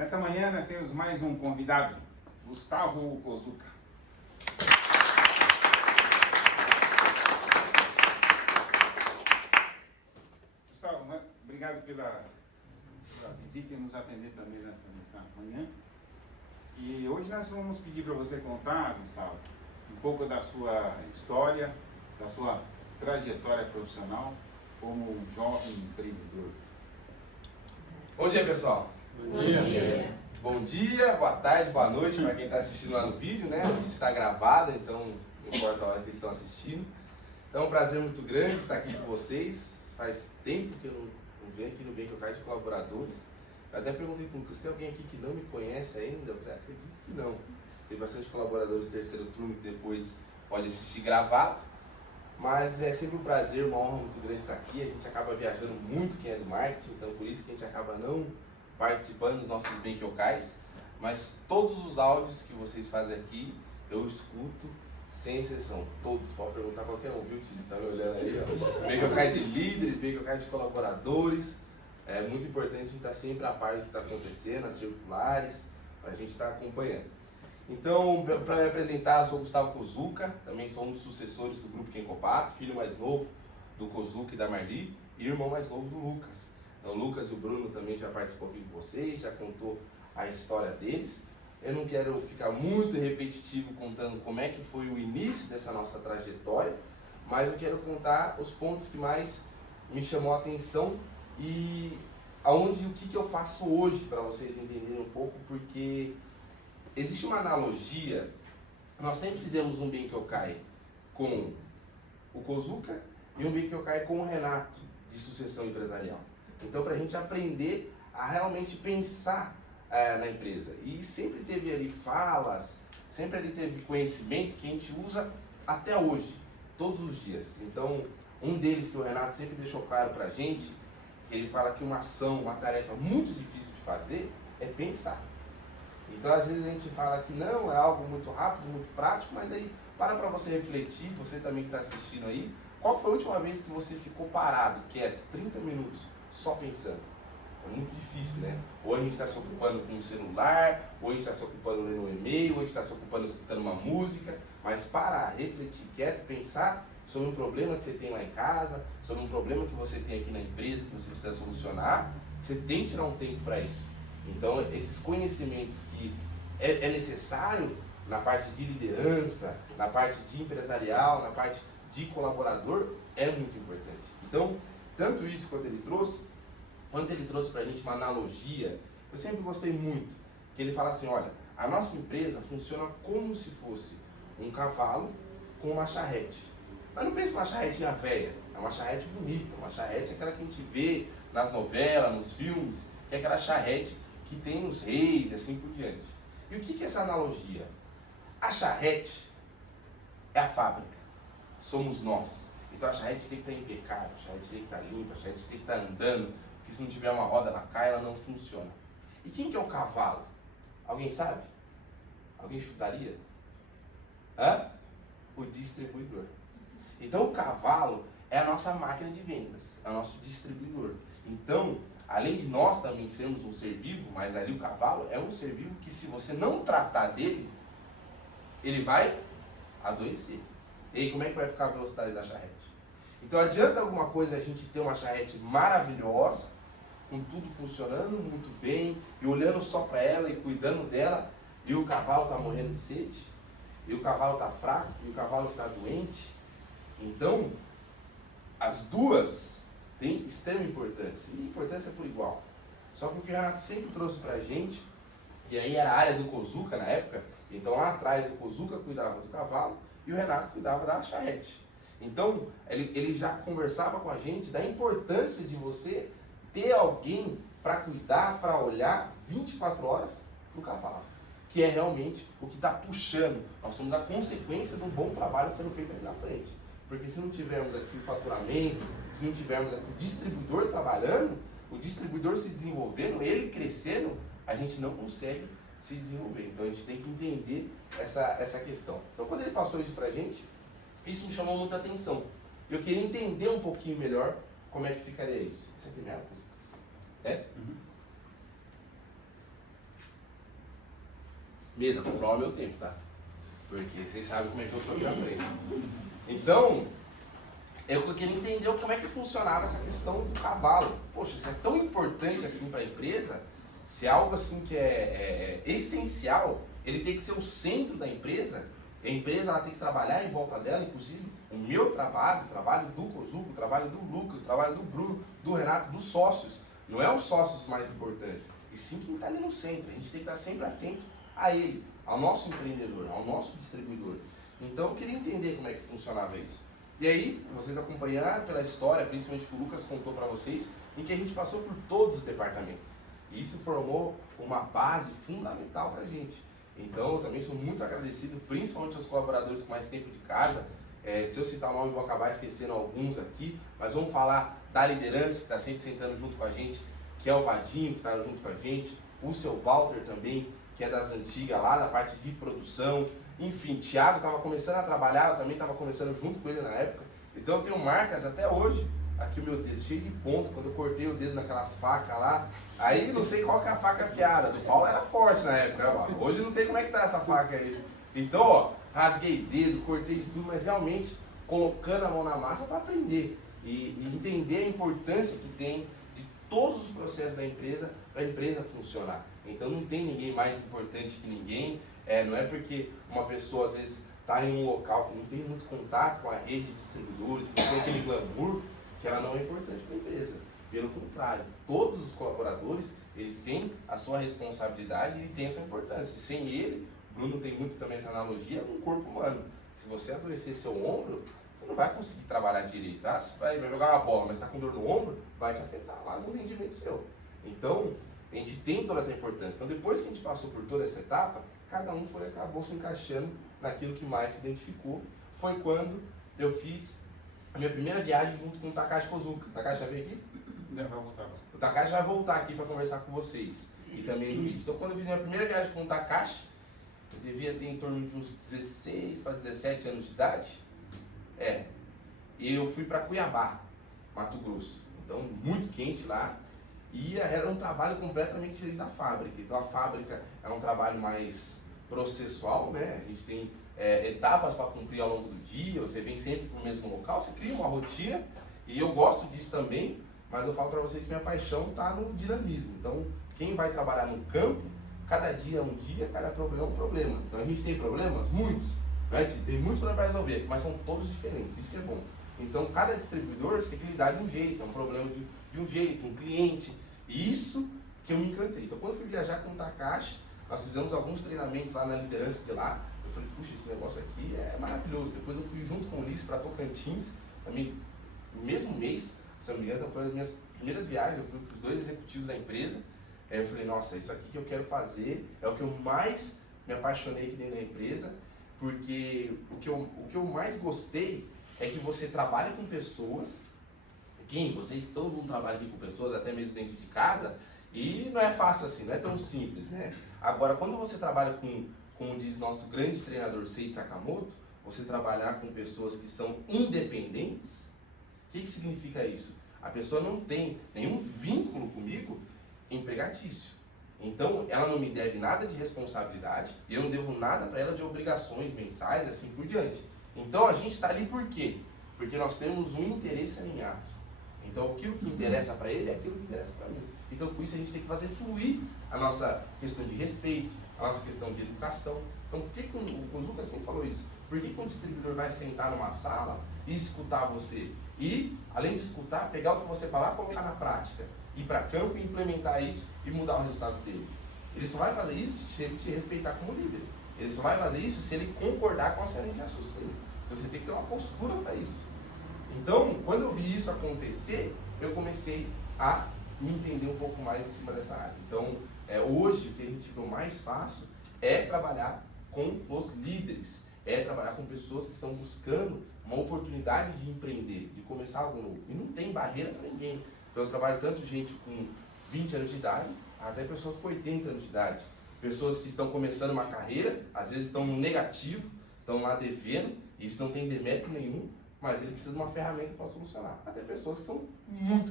Nesta manhã nós temos mais um convidado, Gustavo Kozuka. Gustavo, obrigado pela visita e nos atender também nessa manhã. E hoje nós vamos pedir para você contar, Gustavo, um pouco da sua história, da sua trajetória profissional como um jovem empreendedor. Bom dia, pessoal. Bom dia. Bom dia, boa tarde, boa noite para quem está assistindo lá no vídeo, né? A gente está gravado, então não importa a hora que eles estão assistindo. Então é um prazer muito grande estar aqui com vocês. Faz tempo que eu não venho aqui no BankOK de colaboradores. Eu até perguntei para o Lucas, tem alguém aqui que não me conhece ainda? Eu falei, acredito que não. Tem bastante colaboradores do terceiro turno que depois pode assistir gravado. Mas é sempre um prazer, uma honra muito grande estar aqui. A gente acaba viajando muito quem é do marketing, então por isso que a gente acaba não participando dos nossos BankOKs. Mas todos os áudios que vocês fazem aqui, eu escuto sem exceção. Todos, pode perguntar qualquer um, viu, Titi? Tá me olhando aí, ó. BankOK de líderes, BankOK de colaboradores. É muito importante a gente estar sempre a par do que está acontecendo, as circulares, para a gente estar acompanhando. Então, para me apresentar, eu sou o Gustavo Kozuka, também sou um dos sucessores do Grupo Kenkopato, filho mais novo do Kozuka e da Marli, e irmão mais novo do Lucas. Então, o Lucas e o Bruno também já participou aqui com vocês, já contou a história deles. Eu não quero ficar muito repetitivo contando como é que foi o início dessa nossa trajetória, mas eu quero contar os pontos que mais me chamou a atenção e o que eu faço hoje, para vocês entenderem um pouco, porque existe uma analogia. Nós sempre fizemos um BankOK com o Kozuka e um BankOK com o Renato, de sucessão empresarial. Então, para a gente aprender a realmente pensar na empresa. E sempre teve ali falas, sempre ali teve conhecimento que a gente usa até hoje, todos os dias. Então, um deles que o Renato sempre deixou claro para a gente, ele fala que uma ação, uma tarefa muito difícil de fazer é pensar. Então, às vezes a gente fala que não, é algo muito rápido, muito prático, mas aí para você refletir, você também que está assistindo aí, qual foi a última vez que você ficou parado, quieto, 30 minutos, só pensando? É muito difícil, né? Ou a gente está se ocupando com o celular, ou a gente está se ocupando lendo um e-mail, ou a gente está se ocupando escutando uma música, mas parar, refletir, quieto, pensar sobre um problema que você tem lá em casa, sobre um problema que você tem aqui na empresa, que você precisa solucionar, você tem que tirar um tempo para isso. Então, esses conhecimentos que é necessário na parte de liderança, na parte de empresarial, na parte de colaborador, é muito importante. Então, tanto isso quanto ele trouxe para a gente uma analogia, eu sempre gostei muito, que ele fala assim, olha, a nossa empresa funciona como se fosse um cavalo com uma charrete. Mas não pensa uma charretinha velha, é uma charrete bonita, uma charrete aquela que a gente vê nas novelas, nos filmes, que é aquela charrete que tem os reis e assim por diante. E o que é essa analogia? A charrete é a fábrica, somos nós. Então a charrete tem que estar impecável, a charrete tem que estar limpa, a charrete tem que estar andando, porque se não tiver uma roda, ela cai, ela não funciona. E quem que é o cavalo? Alguém sabe? Alguém chutaria? O distribuidor. Então o cavalo é a nossa máquina de vendas, é o nosso distribuidor. Então, além de nós também sermos um ser vivo, mas ali o cavalo é um ser vivo que se você não tratar dele, ele vai adoecer. E aí como é que vai ficar a velocidade da charrete? Então adianta alguma coisa a gente ter uma charrete maravilhosa, com tudo funcionando muito bem, e olhando só para ela e cuidando dela, e o cavalo está morrendo de sede, e o cavalo está fraco, e o cavalo está doente. Então, as duas têm extrema importância, e importância por igual. Só que o que o Renato sempre trouxe pra gente, e aí era a área do Kozuka na época, então lá atrás o Kozuka cuidava do cavalo e o Renato cuidava da charrete. Então, ele já conversava com a gente da importância de você ter alguém para cuidar, para olhar 24 horas pro cavalo, que é realmente o que está puxando. Nós somos a consequência de um bom trabalho sendo feito ali na frente. Porque se não tivermos aqui o faturamento, se não tivermos aqui o distribuidor trabalhando, o distribuidor se desenvolvendo, ele crescendo, a gente não consegue se desenvolver. Então a gente tem que entender essa questão. Então quando ele passou isso pra gente, isso me chamou muita atenção. Eu queria entender um pouquinho melhor como é que ficaria isso. Isso aqui é minha coisa. É? Mesa, controla meu tempo, tá? Porque vocês sabem como é que eu sou aqui na frente. Então, eu queria entender como é que funcionava essa questão do cavalo. Poxa, isso é tão importante assim para a empresa, se é algo assim que é essencial, ele tem que ser o centro da empresa. A empresa ela tem que trabalhar em volta dela, inclusive o meu trabalho, o trabalho do Kozuko, o trabalho do Lucas, o trabalho do Bruno, do Renato, dos sócios. Não é os sócios mais importantes, e sim quem está ali no centro. A gente tem que estar sempre atento a ele, ao nosso empreendedor, ao nosso distribuidor. Então eu queria entender como é que funcionava isso. E aí, vocês acompanharam pela história, principalmente que o Lucas contou para vocês, em que a gente passou por todos os departamentos. E isso formou uma base fundamental para a gente. Então, eu também sou muito agradecido, principalmente aos colaboradores com mais tempo de casa. Se eu citar o nome, vou acabar esquecendo alguns aqui, mas vamos falar da liderança, que está sempre sentando junto com a gente, que é o Vadinho, que está junto com a gente, o seu Walter também, que é das antigas lá, da parte de produção. Enfim, Thiago estava começando a trabalhar, eu também estava começando junto com ele na época. Então eu tenho marcas até hoje, aqui o meu dedo cheio de ponto, quando eu cortei o dedo naquelas facas lá. Aí não sei qual que é a faca afiada, do Paulo era forte na época, ó. Hoje não sei como é que tá essa faca aí. Então, ó, rasguei dedo, cortei de tudo, mas realmente colocando a mão na massa para aprender e entender a importância que tem de todos os processos da empresa para a empresa funcionar. Então não tem ninguém mais importante que ninguém, não é porque uma pessoa às vezes está em um local que não tem muito contato com a rede de distribuidores, que não tem aquele glamour, que ela não é importante para a empresa. Pelo contrário, todos os colaboradores, ele tem a sua responsabilidade e ele tem a sua importância. Sem ele, Bruno tem muito também essa analogia, um corpo humano. Se você adoecer seu ombro, você não vai conseguir trabalhar direito. Você vai jogar uma bola, mas está com dor no ombro, vai te afetar lá no rendimento seu. Então, a gente tem toda essa importância. Então, depois que a gente passou por toda essa etapa, cada um acabou se encaixando naquilo que mais se identificou. Foi quando eu fiz a minha primeira viagem junto com o Takashi Kozuka. O Takashi vai vir aqui? Vai voltar. O Takashi vai voltar aqui para conversar com vocês e também no vídeo. Então, quando eu fiz minha primeira viagem com o Takashi, eu devia ter em torno de uns 16 para 17 anos de idade. E eu fui para Cuiabá, Mato Grosso. Então, muito quente lá. E era um trabalho completamente diferente da fábrica. Então, a fábrica é um trabalho mais processual, né? A gente tem etapas para cumprir ao longo do dia, você vem sempre para o mesmo local, você cria uma rotina. E eu gosto disso também, mas eu falo para vocês que minha paixão está no dinamismo. Então, quem vai trabalhar no campo, cada dia é um dia, cada problema é um problema. Então, a gente tem problemas? Muitos. Né? Tem muitos problemas para resolver, mas são todos diferentes, isso que é bom. Então, cada distribuidor tem que lidar de um jeito, é um problema de um jeito, um cliente. E isso que eu me encantei. Então, quando eu fui viajar com o Takashi, nós fizemos alguns treinamentos lá na liderança de lá. Eu falei, puxa, esse negócio aqui é maravilhoso. Depois eu fui junto com o Ulisses para Tocantins, também no mesmo mês, se eu não me engano, então foi as minhas primeiras viagens, eu fui com os 2 executivos da empresa. Aí eu falei, nossa, isso aqui que eu quero fazer é o que eu mais me apaixonei aqui dentro da empresa, porque o que eu mais gostei é que você trabalha com pessoas, todo mundo trabalha aqui com pessoas, até mesmo dentro de casa, e não é fácil assim, não é tão simples, né? Agora, quando você trabalha como diz nosso grande treinador Seiji Sakamoto, você trabalhar com pessoas que são independentes, o que significa isso? A pessoa não tem nenhum vínculo comigo empregatício. Então, ela não me deve nada de responsabilidade, eu não devo nada para ela de obrigações mensais, assim por diante. Então, a gente está ali por quê? Porque nós temos um interesse alinhado. Então, aquilo que interessa para ele é aquilo que interessa para mim. Então, com isso, a gente tem que fazer fluir a nossa questão de respeito, a nossa questão de educação. Então, por que o Kozuka sempre falou isso? Por que um distribuidor vai sentar numa sala e escutar você? E, além de escutar, pegar o que você falar, colocar na prática. Ir para campo e implementar isso e mudar o resultado dele. Ele só vai fazer isso se ele te respeitar como líder. Ele só vai fazer isso se ele concordar com a série de raciocínio. Então, você tem que ter uma postura para isso. Então, quando eu vi isso acontecer, eu comecei a me entender um pouco mais em cima dessa área. Então, hoje, o que eu mais faço é trabalhar com os líderes, é trabalhar com pessoas que estão buscando uma oportunidade de empreender, de começar algo novo. E não tem barreira para ninguém. Então, eu trabalho tanto gente com 20 anos de idade, até pessoas com 80 anos de idade. Pessoas que estão começando uma carreira, às vezes estão no negativo, estão lá devendo, isso não tem demérito nenhum, mas ele precisa de uma ferramenta para solucionar. Até pessoas que são muito